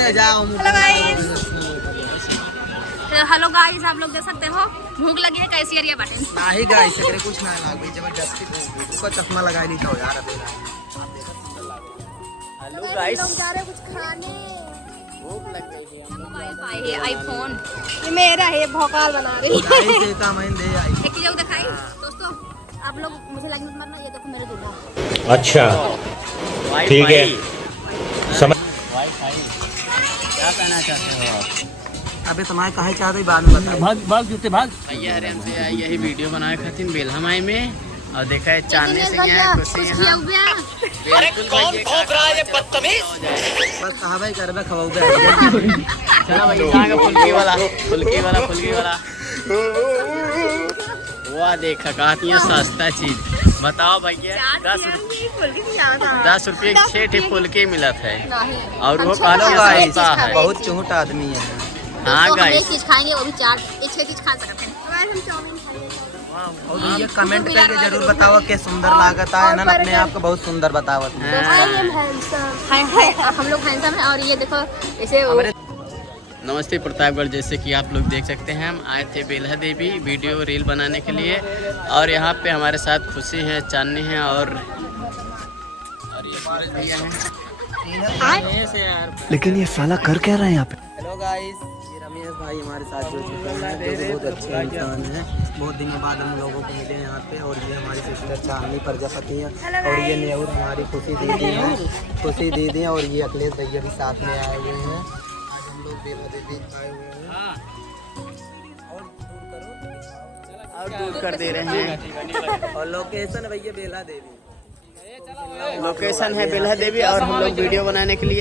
अरे जाओ। Hello guys, आप लोग देख सकते हो भूख लगी है कैसी एरिया बाटे नाही गाइस एकरे कुछ ना लाग भाई जबरदस्ती को चश्मा लगा ली तो यार अबे। हेलो गाइस, लोग जा रहे कुछ खाने। भूख लग गई है। मोबाइल है आईफोन। ये मेरा है, भोकाल बना रही। गाइस एक महीने दे आई। एक चीज दिखाई दोस्तों, आप लोग मुझे लाइक मत मारना, ये देखो मेरे दूल्हा। अच्छा ठीक है, समझ। वाईफाई क्या कहना चाहते हो आप? अबे तुम्हारे काहे चाहते बाद में बता। भाग भाग जूते भाग। भैया अरे हमसे यही वीडियो बनाए खातिर बेलहमाई में और देखा है चांदनी से यहाँ खुशी यहाँ। अरे कौन भौंक रहा है ये बदतमीज? बस कहा भाई करबे खवाऊबे। चला भाई कहाँ का फुल्की वाला। वाह देखा कहती है सस्ता चीज। बताओ भैया 10 रुपये 6 ठी फुल्की मिला था और वो कहती है सस्ता है। बहुत चूट आदमी है। हाँ तो हम एक गाइस, चीज खाएंगे, वो भी 6 चीज खा सकते हैं। और ये कमेंट करके जरूर बताओ कि सुंदर लागत है ना, अपने आप को बहुत सुंदर बतावत है। हाय हम लोग हैंडसम हैं और ये देखो ऐसे। नमस्ते प्रतापगढ़, जैसे कि आप लोग देख सकते हैं हम आए थे बेल्हा देवी वीडियो रील बनाने के लिए और यहाँ पे हमारे साथ खुशी है, चांदनी है और ये सूरज भैया हैं। लेकिन ये साला कर क्या रहा है यहाँ पे? हेलो गाइस, ये रमेश भाई हमारे साथ जुड़ चुके हैं, जो बहुत अच्छे इंसान हैं। बहुत दिनों बाद हम लोगों को मिले यहाँ पे। और ये हमारी सिस्टर चांदनी प्रजापति है और ये नेहूर हमारी खुशी दीदी है और ये अखिलेश भैया भी साथ में आए हुए हैं। आज हम लोग बेला देवी आए हुए हैं और दूर कर दे रहे हैं। और लोकेशन भैया बेला देवी। लोकेशन है बेल्हा देवी और हम लोग वीडियो बनाने के लिए